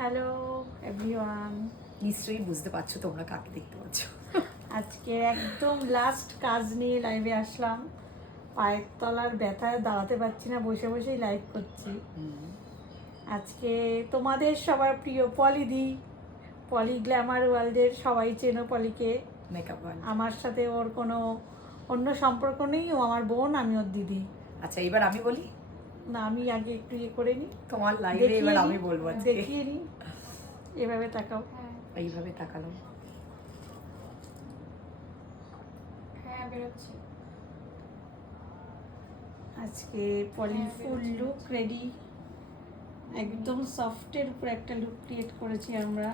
Hello everyone, নিশ্চয়ই বুঝতে পারছো তোমরা কাকে দেখতে পাচ্ছ। আজকে একদম লাস্ট কাজ নিয়ে লাইভে আসলাম। পায়ের তলার ব্যথায় দাঁড়াতে পারছি না, বসে বসেই লাইভ করছি। আজকে তোমাদের সবার প্রিয় পলিদি, পলি গ্ল্যামার ওয়ার্ল্ডের সবাই চেনো পলিকে। Makeup world. আমার সাথে ওর কোনো অন্য সম্পর্ক নেই, ও আমার বোন, আমি ওর দিদি। আচ্ছা, এবার আমি বলি না, আমি আগে একটু ইয়ে করে নিই, তোমার লাইভে, এবার আমি বলবো আজকে। দেখিয়ে নিই, এভাবে তাকাও। এইভাবে তাকালাম। হ্যাঁ, বেরোচ্ছি। আজকে পলি ফুল লুক রেডি, একদম সফটের উপর একটা লুক ক্রিয়েট করেছি আমরা।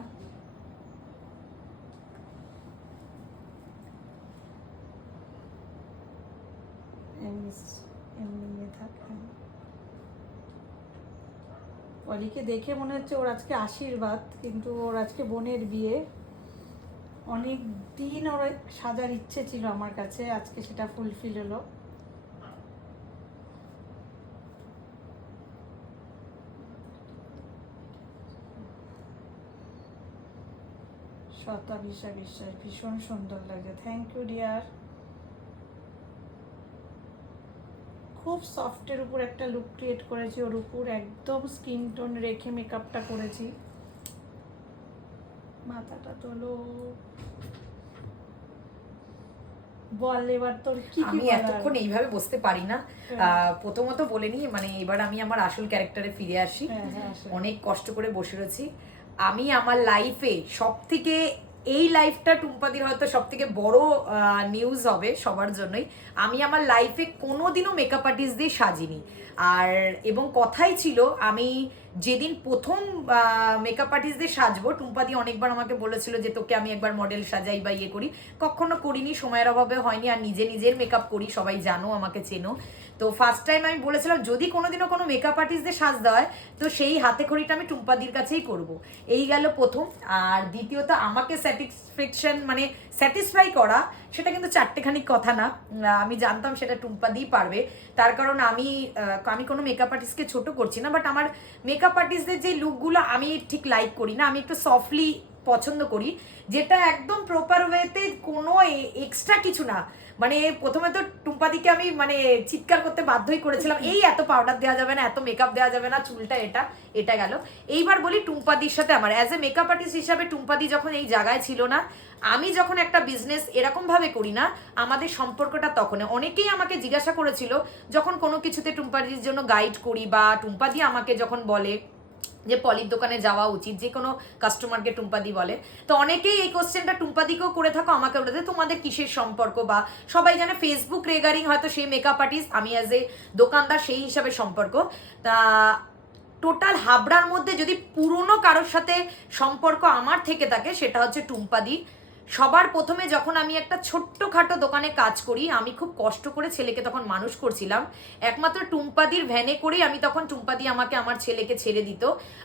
পলিকে দেখে মনে হচ্ছে ওর আজকে আশীর্বাদ, কিন্তু ওর আজকে বোনের বিয়ে। অনেক দিন ওর সাজার ইচ্ছে ছিল আমার কাছে, আজকে সেটা ফুলফিল হলো। শতা বিশ্বাস ভীষণ সুন্দর লাগে, থ্যাংক ইউ ডিয়ার। খুব সফটের উপর একটা লুক ক্রিয়েট করেছি, ওর উপর একদম স্কিন টোন রেখে মেকআপটা করেছি। মাথাটা তোলো, বল এবার তোর কি কি আমি বলার? এতক্ষণ এইভাবে বসতে পারি না। প্রথমত বলে নি, মানে এবার আমি আমার আসল ক্যারেক্টারে ফিরে আসি। অনেক কষ্ট করে বসে রয়েছি। আমি আমার লাইফে সব থেকে, এই লাইফটা টুম্পাদির হয়তো সব থেকে বড় নিউজ হবে সবার জন্যই। আমি আমার লাইফে কোনোদিনও মেকআপ আর্টিস্ট দিয়ে সাজিনি। আর এবং কথাই ছিল, আমি যেদিন প্রথম মেকআপ আর্টিস্টদের সাজবো, টুম্পাদি অনেকবার আমাকে বলেছিল যে তোকে আমি একবার মডেল সাজাই বা ইয়ে করি। কখনো করিনি, সময়ের অভাবে হয়নি। আর নিজের মেকআপ করি, সবাই জানো, আমাকে চেনো। তো ফার্স্ট টাইম আমি বলেছিলাম যদি কোনোদিনও কোনো মেকআপ আর্টিস্টদের সাজতে হয় তো সেই হাতে খড়িটা আমি টুম্পাদির কাছেই করব। এই গেল প্রথম। আর দ্বিতীয়ত আমাকে স্যাটিসফাই করা, সেটা কিন্তু চারটেখানি কথা না। আমি জানতাম সেটা টুম্পাদিই পারবে। তার কারণ আমি কোনো মেকআপ আর্টিস্টকে ছোট করছি না, বাট আমার মেকআপ আর্টিস্টদের যে লুকগুলো আমি ঠিক লাইক করি না। আমি একটু সফটলি পছন্দ করি, যেটা একদম প্রপার ওয়েতে, কোনো এক্সট্রা কিছু না। মানে প্রথমে তো টুম্পাদিকে আমি চিৎকার করতে বাধ্যই করেছিলাম, এই এত পাউডার দেওয়া যাবে না, এত মেকআপ দেওয়া যাবে না, চুলটা এটা গেল। এইবার বলি টুম্পাদির সাথে আমার অ্যাজ এ মেকআপ আর্টিস্ট হিসাবে টুম্পাদি যখন এই জায়গায় ছিল না, আমি যখন একটা বিজনেস এরকম ভাবে করি না, আমাদের সম্পর্কটা তখন। অনেকেই আমাকে জিজ্ঞাসা করেছিল যখন কোনো কিছুতে টুম্পাদির জন্য গাইড করি, বা টুম্পাদি আমাকে যখন বলে যে পলির দোকানে যাওয়া উচিত, যে কোনো কাস্টমারকে টুম্পাদি বলে, তো অনেকেই এই কোশ্চেনটা টুম্পাদিকেও করে থাকো, আমাকে ওটাতে তোমাদের কিসের সম্পর্ক, বা সবাই জানে ফেসবুক রেগারিং হয়তো সেই মেকআপ আর্টিস্ট, আমি অ্যাজ এ দোকানদার সেই হিসাবে সম্পর্ক। তা টোটাল হাবড়ার মধ্যে যদি পুরনো কারোর সাথে সম্পর্ক আমার থেকে থাকে সেটা হচ্ছে টুম্পাদি। সবার প্রথমে যখন আমি একটা ছোট্টখাটো দোকানে কাজ করি, আমি খুব কষ্ট করে ছেলেকে তখন মানুষ করছিলাম, একমাত্র টুম্পাদির ভ্যানে করেই আমি তখন, টুম্পাদি আমাকে আমার ছেলেকে ছেড়ে দিত।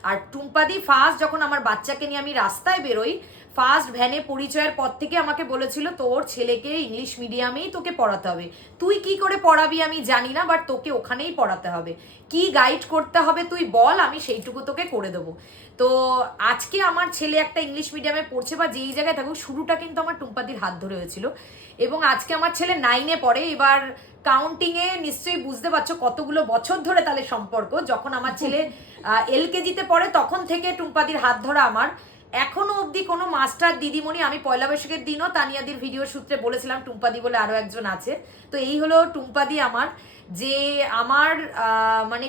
আর টুম্পাদি ফার্স্ট যখন আমার বাচ্চাকে নিয়ে আমি রাস্তায় বেরোই, ফার্স্ট ভ্যানে পরিচয়ের পর থেকে আমাকে বলেছিল তোর ছেলেকে ইংলিশ মিডিয়ামেই তোকে পড়াতে হবে। তুই কি করে পড়াবি আমি জানি না, বাট তোকে ওখানেই পড়াতে হবে। কি গাইড করতে হবে তুই বল, আমি সেইটুকু তোকে করে দেবো। তো আজকে আমার ছেলে একটা ইংলিশ মিডিয়ামে পড়ছে, বা যেই জায়গায় থাকুক, শুরুটা কিন্তু আমার টুম্পাদির হাত ধরে হয়েছিল। এবং আজকে আমার ছেলে 9-এ পড়ে। এবার কাউন্টিংয়ে নিশ্চয়ই বুঝতে পারছো কতগুলো বছর ধরে তাহলে সম্পর্ক। যখন আমার ছেলে LKG-তে পড়ে তখন থেকে টুম্পাদির হাত ধরা আমার। এখনো অবধি কোনো মাস্টার দিদিমণি, আমি পয়লা বৈশাখের দিনও তানিয়াদির ভিডিও সূত্রে বলেছিলাম টুম্পাদি বলে আরো একজন আছে। তো এই হলো টুম্পাদি আমার, যে আমার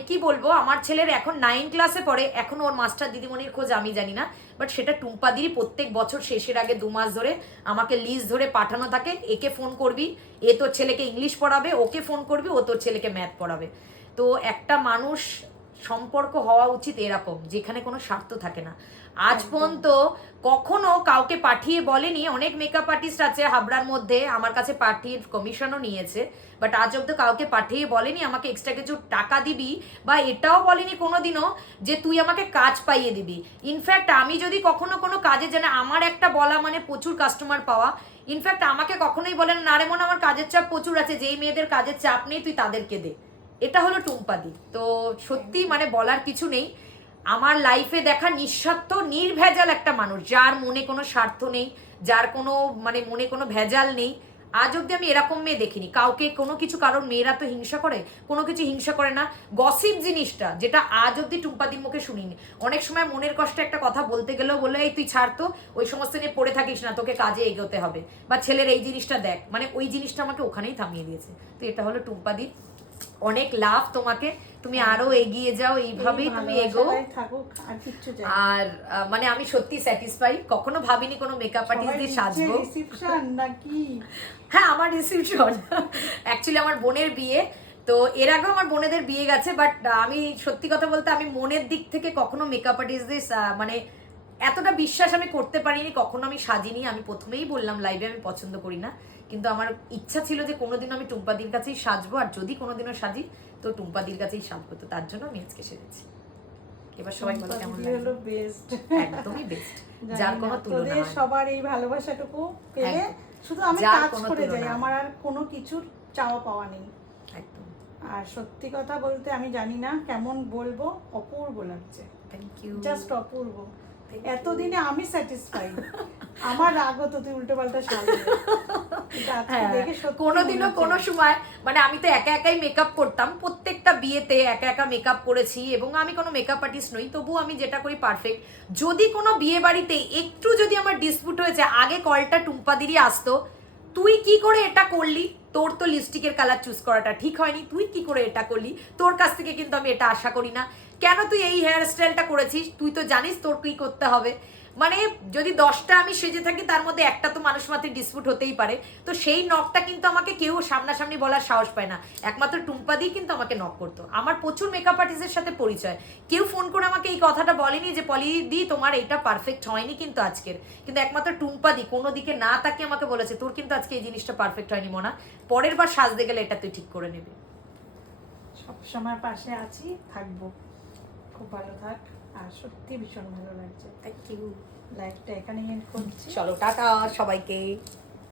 কি বলবো, আমার ছেলের এখন 9 ক্লাসে পড়ে, এখনো ওর মাস্টার দিদিমণির খোঁজ আমি জানি না, বাট সেটা টুম্পাদিরই। প্রত্যেক বছর শেষের আগে 2 মাস ধরে আমাকে লিস্ট ধরে পাঠানো থাকে, একে ফোন করবি, এ তোর ছেলেকে ইংলিশ পড়াবে, ওকে ফোন করবি, ও তোর ছেলেকে ম্যাথ পড়াবে। তো একটা মানুষ সম্পর্ক হওয়া উচিত এরকম, যেখানে কোনো স্বার্থ থাকে না। আজ পর্যন্ত কখনো কাউকে পাঠিয়ে বলেনি। অনেক মেকআপ আর্টিস্ট আছে হাবড়ার মধ্যে, আমার কাছে পাঠিয়ে কমিশনও নিয়েছে, বাট আজ অব্দি কাউকে পাঠিয়ে বলেনি আমাকে এক্সট্রা কিছু টাকা দিবি, বা এটাও বলেনি কোনোদিনও যে তুই আমাকে কাজ পাইয়ে দিবি। ইনফ্যাক্ট আমি যদি কখনো কোনো কাজে জানে, আমার একটা বলা মানে প্রচুর কাস্টমার পাওয়া। ইনফ্যাক্ট আমাকে কখনোই বলেন না রে মনে আমার কাজের চাপ প্রচুর আছে, যেই মেয়েদের কাজের চাপ নেই তুই তাদেরকে দে। এটা হলো টুম্পাদি। তো সত্যি বলার কিছু নেই। আমার লাইফে দেখা নিঃস্বার্থ নির্ভেজাল একটা মানুষ, যার মনে কোনো স্বার্থ নেই, যার কোনো মানে মনে কোনো ভেজাল নেই। আজ অব্দি আমি এরকম মেয়ে দেখিনি কাউকে কোনো কিছু, কারণ মেয়েরা তো হিংসা করে, কোনো কিছু হিংসা করে না। গসিপ জিনিসটা যেটা আজ অব্দি টুম্পাদির মুখে শুনিনি। অনেক সময় মনের কষ্টে একটা কথা বলতে গেলেও বলে এই তুই ছাড় তো, ওই সমস্ত নিয়ে পড়ে থাকিস না, তোকে কাজে এগোতে হবে, বা ছেলের এই জিনিসটা দেখ, মানে ওই জিনিসটা আমাকে ওখানেই থামিয়ে দিয়েছে। তো এটা হলো টুম্পাদির। অনেক লাভ তোমাকে, তুমি আরো এগিয়ে যাও, এইভাবেই তুমি এগো। থাকুক, আর কিচ্ছু চাই না। আর মানে আমি সত্যি স্যাটিসফাই, কখনো ভাবিনি কোনো মেকআপ আর্টিস্ট দিয়ে সাজবো। রিসেপশন নাকি? হ্যাঁ, আমার রিসেপশন, অ্যাকচুয়ালি আমার বোনের বিয়ে। তো এর আগেও আমার বোনেদের বিয়ে গেছে, বাট আমি সত্যি কথা বলতে আমি মনের দিক থেকে কখনো মেকআপ আর্টিস্টদের মানে এতটা বিশ্বাস আমি করতে পারিনি, কখনো আমি সাজিনি। আমি প্রথমেই বললাম লাইভে আমি পছন্দ করি না, কিন্তু আমার ইচ্ছা ছিল যে কোনোদিন আমি টুম্পাদির কাছেই সাজবো, আর যদি কোনোদিনও সাজি তো টুম্পাদির কাছেই সাজবো। তো তার জন্য আমি আজকে সেজেছি। এবার সবাই বলো কেমন টুম্পা দিদি হলো লাগলো? বেস্ট, একদমই বেস্ট, যার কোনো তুলনা তোদের হয় না। সবার এই ভালোবাসাটুকু পেলে একদম। শুধু আমি যার কাজ কোনো করে তুলনা যাই, হয় না। আমার আর কোনো কিছুর চাওয়া পাওয়া নেই। একদম। আর সত্যি কথা বলতে আমি জানি না কেমন বলবো, অপূর্ব লাগছে, থ্যাংক ইউ। জাস্ট অপূর্ব। Thank you. এতদিনে আমি স্যাটিসফাইড। আমার রাগ হতো তুই উল্টো পাল্টা সাজলে, কিন্তু আজকে হ্যাঁ, দেখে সত্যি কোনোদিনও মনে হচ্ছে কোনো সময় মানে আমি তো একা একাই মেকআপ করতাম, প্রত্যেকটা বিয়েতে একা একা মেকআপ করেছি, এবং আমি কোনো মেকআপ আর্টিস্ট নই, তবুও আমি যেটা করি পারফেক্ট। যদি কোনো বিয়ে বাড়িতে একটু যদি আমার ডিসপুট হয়েছে, আগে কলটা টুম্পাদিরই আসতো, তুই কি করে এটা করলি, তোর তো লিপস্টিকের কালার চুজ করাটা ঠিক হয়নি, তুই কি করে এটা করলি, তোর কাছ থেকে কিন্তু আমি এটা আশা করি না, কেন তুই এই হেয়ার স্টাইলটা করেছিস, তুই তো জানিস তোর কি করতে হবে। মানে যদি 10টা আমি সেজে থাকি তার মধ্যে একটা তো মানুষ মাত্র ডিসপুট হতেই পারে। তো সেই নকটা কিন্তু আমাকে কেউ সামনাসামনি বলার সাহস পায় না, একমাত্র টুম্পাদি কিন্তু আমাকে নক করতো। আমার প্রচুর মেকআপ আর্টিস্টের সাথে পরিচয়, কেউ ফোন করে আমাকে এই কথাটা বলেনি যে পলিদি তোমার এইটা পারফেক্ট হয়নি কিন্তু আজকের, কিন্তু একমাত্র টুম্পাদি কোনো দিকে না তাকিয়ে আমাকে বলেছে তোর কিন্তু আজকে এই জিনিসটা পারফেক্ট হয়নি মোনা, পরের বার সাজতে গেলে এটা তুই ঠিক করে নিবি। সবসময় পাশে আছি, থাকবো। খুব ভালো থাক, আর সত্যি ভীষণ ভালো লাগছে। Thank you. লাইফটা এখানেই এন্ড করছি। চলো টাটা সবাইকে।